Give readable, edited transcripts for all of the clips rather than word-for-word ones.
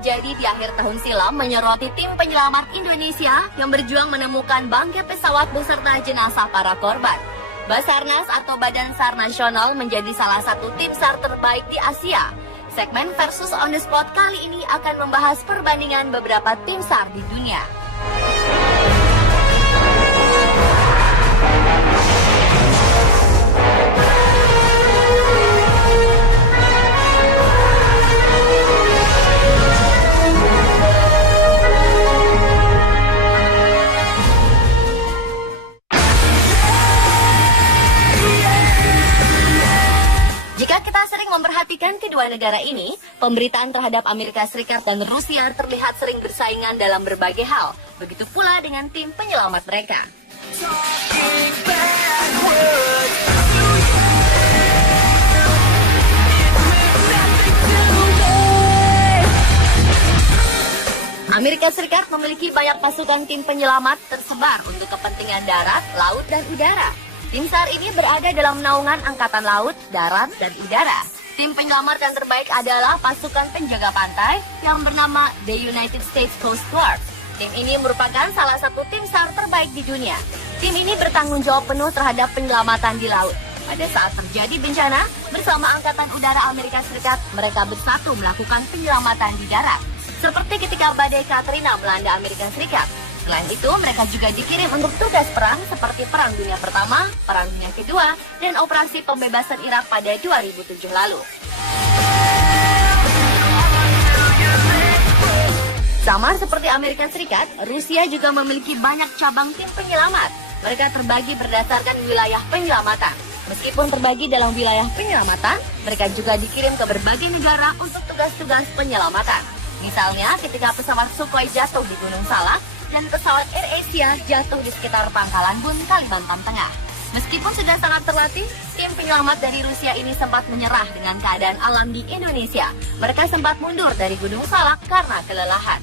terjadi di akhir tahun silam menyoroti tim penyelamat Indonesia yang berjuang menemukan bangkai pesawat beserta jenazah para korban. Basarnas atau Badan SAR Nasional menjadi salah satu tim SAR terbaik di Asia. Segmen Versus on the Spot kali ini akan membahas perbandingan beberapa tim SAR di dunia. Jika kita sering memperhatikan kedua negara ini, pemberitaan terhadap Amerika Serikat dan Rusia terlihat sering bersaingan dalam berbagai hal. Begitu pula dengan tim penyelamat mereka. Amerika Serikat memiliki banyak pasukan tim penyelamat tersebar untuk kepentingan darat, laut, dan udara. Tim SAR ini berada dalam naungan Angkatan Laut, Darat, dan Udara. Tim penyelamat yang terbaik adalah pasukan penjaga pantai yang bernama The United States Coast Guard. Tim ini merupakan salah satu tim SAR terbaik di dunia. Tim ini bertanggung jawab penuh terhadap penyelamatan di laut. Pada saat terjadi bencana, bersama Angkatan Udara Amerika Serikat, mereka bersatu melakukan penyelamatan di darat. Seperti ketika badai Katrina melanda Amerika Serikat. Selain itu, mereka juga dikirim untuk tugas perang seperti Perang Dunia Pertama, Perang Dunia Kedua, dan Operasi Pembebasan Irak pada 2007 lalu. Sama seperti Amerika Serikat, Rusia juga memiliki banyak cabang tim penyelamat. Mereka terbagi berdasarkan wilayah penyelamatan. Meskipun terbagi dalam wilayah penyelamatan, mereka juga dikirim ke berbagai negara untuk tugas-tugas penyelamatan. Misalnya, ketika pesawat Sukhoi jatuh di Gunung Salak, dan pesawat AirAsia jatuh di sekitar Pangkalan Bun, Kalimantan Tengah. Meskipun sudah sangat terlatih, tim penyelamat dari Rusia ini sempat menyerah dengan keadaan alam di Indonesia. Mereka sempat mundur dari Gunung Salak karena kelelahan.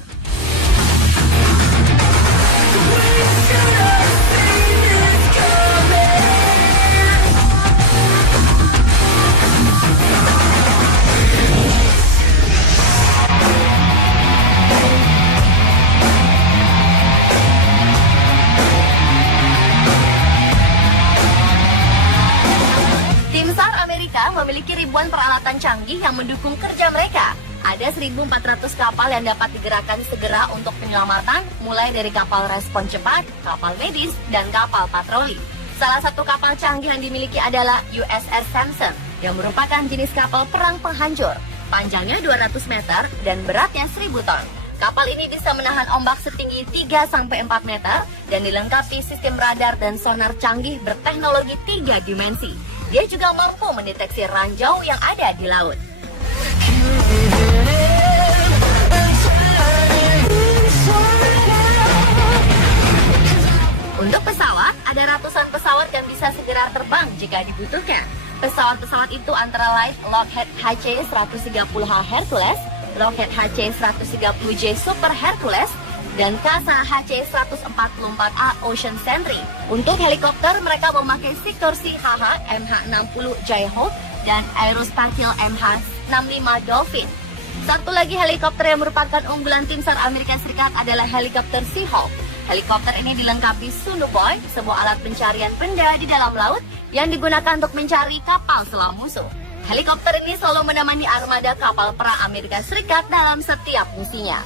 Memiliki ribuan peralatan canggih yang mendukung kerja mereka. Ada 1.400 kapal yang dapat digerakkan segera untuk penyelamatan, mulai dari kapal respon cepat, kapal medis, dan kapal patroli. Salah satu kapal canggih yang dimiliki adalah USS Samson, yang merupakan jenis kapal perang penghancur. Panjangnya 200 meter dan beratnya 1.000 ton. Kapal ini bisa menahan ombak setinggi 3-4 meter dan dilengkapi sistem radar dan sonar canggih berteknologi 3 dimensi. Dia juga mampu mendeteksi ranjau yang ada di laut. Untuk pesawat, ada ratusan pesawat yang bisa segera terbang jika dibutuhkan. Pesawat-pesawat itu antara lain Lockheed HC-130H Hercules, Lockheed HC-130J Super Hercules, dan Casa HC-144A Ocean Sentry. Untuk helikopter, mereka memakai Sikorsky HH-MH60 Jayhawk dan Aerospatiale MH65 Dolphin. Satu lagi helikopter yang merupakan unggulan tim SAR Amerika Serikat adalah helikopter Seahawk. Helikopter ini dilengkapi Sonobuoy, sebuah alat pencarian benda di dalam laut yang digunakan untuk mencari kapal selam musuh. Helikopter ini selalu menemani armada kapal perang Amerika Serikat dalam setiap misinya.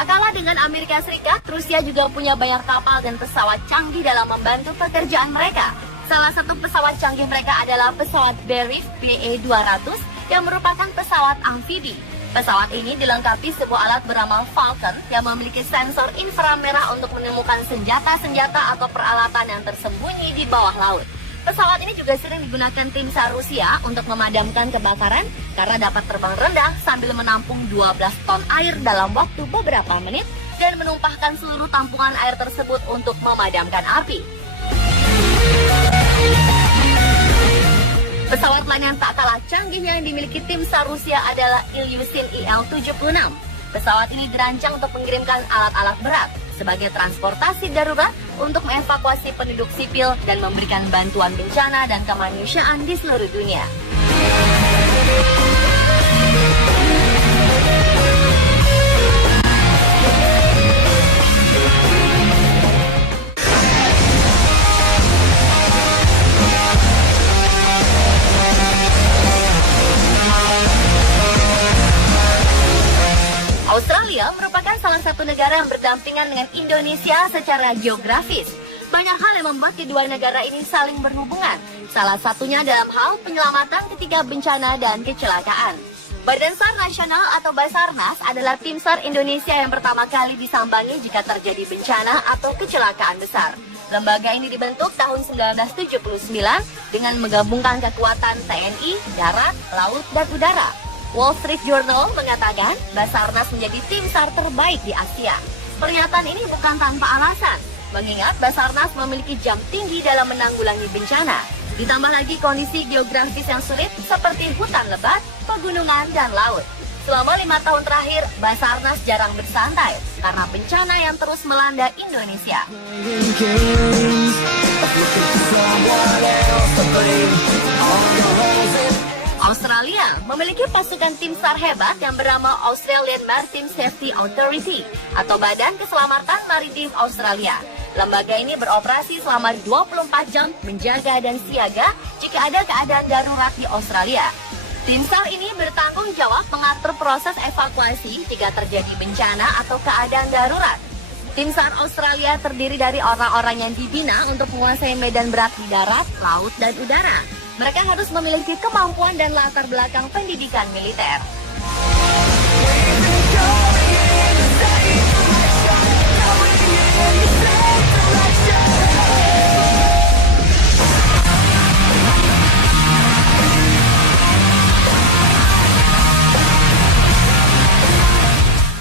Tak kalah dengan Amerika Serikat, Rusia juga punya banyak kapal dan pesawat canggih dalam membantu pekerjaan mereka. Salah satu pesawat canggih mereka adalah pesawat Beryl BA-200 yang merupakan pesawat amfibi. Pesawat ini dilengkapi sebuah alat bernama Falcon yang memiliki sensor inframerah untuk menemukan senjata-senjata atau peralatan yang tersembunyi di bawah laut. Pesawat ini juga sering digunakan tim SAR Rusia untuk memadamkan kebakaran karena dapat terbang rendah sambil menampung 12 ton air dalam waktu beberapa menit dan menumpahkan seluruh tampungan air tersebut untuk memadamkan api. Pesawat lain yang tak kalah canggihnya yang dimiliki tim SAR Rusia adalah Ilyushin Il-76. Pesawat ini dirancang untuk mengirimkan alat-alat berat, sebagai transportasi darurat untuk mengevakuasi penduduk sipil dan memberikan bantuan bencana dan kemanusiaan di seluruh dunia. Australia merupakan salah satu negara yang berdampingan dengan Indonesia secara geografis. Banyak hal yang membuat kedua negara ini saling berhubungan. Salah satunya dalam hal penyelamatan ketika bencana dan kecelakaan. Badan SAR Nasional atau Basarnas adalah tim SAR Indonesia yang pertama kali disambangi jika terjadi bencana atau kecelakaan besar. Lembaga ini dibentuk tahun 1979 dengan menggabungkan kekuatan TNI, darat, laut, dan udara. Wall Street Journal mengatakan Basarnas menjadi tim SAR terbaik di Asia. Pernyataan ini bukan tanpa alasan, mengingat Basarnas memiliki jam tinggi dalam menanggulangi bencana. Ditambah lagi kondisi geografis yang sulit seperti hutan lebat, pegunungan, dan laut. Selama 5 tahun terakhir, Basarnas jarang bersantai karena bencana yang terus melanda Indonesia. Australia memiliki pasukan tim SAR hebat yang bernama Australian Maritime Safety Authority atau Badan Keselamatan Maritim Australia. Lembaga ini beroperasi selama 24 jam menjaga dan siaga jika ada keadaan darurat di Australia. Tim SAR ini bertanggung jawab mengatur proses evakuasi jika terjadi bencana atau keadaan darurat. Tim SAR Australia terdiri dari orang-orang yang dibina untuk menguasai medan berat di darat, laut, dan udara. Mereka harus memiliki kemampuan dan latar belakang pendidikan militer.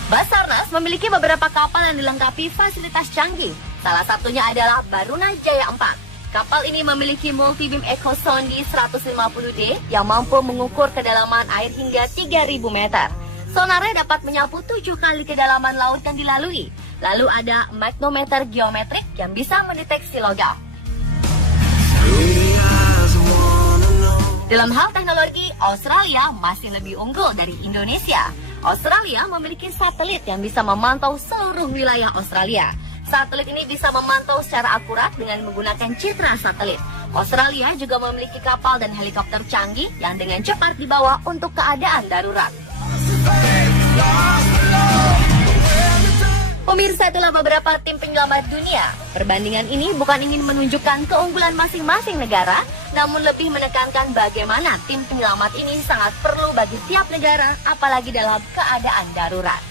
Basarnas memiliki beberapa kapal yang dilengkapi fasilitas canggih. Salah satunya adalah Baruna Jaya 4. Kapal ini memiliki multi-beam echo sondi 150D yang mampu mengukur kedalaman air hingga 3.000 meter. Sonarnya dapat menyapu 7 kali kedalaman laut yang dilalui. Lalu ada magnetometer geometrik yang bisa mendeteksi logam. Dalam hal teknologi, Australia masih lebih unggul dari Indonesia. Australia memiliki satelit yang bisa memantau seluruh wilayah Australia. Satelit ini bisa memantau secara akurat dengan menggunakan citra satelit. Australia juga memiliki kapal dan helikopter canggih yang dengan cepat dibawa untuk keadaan darurat. Pemirsa, itulah beberapa tim penyelamat dunia. Perbandingan ini bukan ingin menunjukkan keunggulan masing-masing negara, namun lebih menekankan bagaimana tim penyelamat ini sangat perlu bagi tiap negara, apalagi dalam keadaan darurat.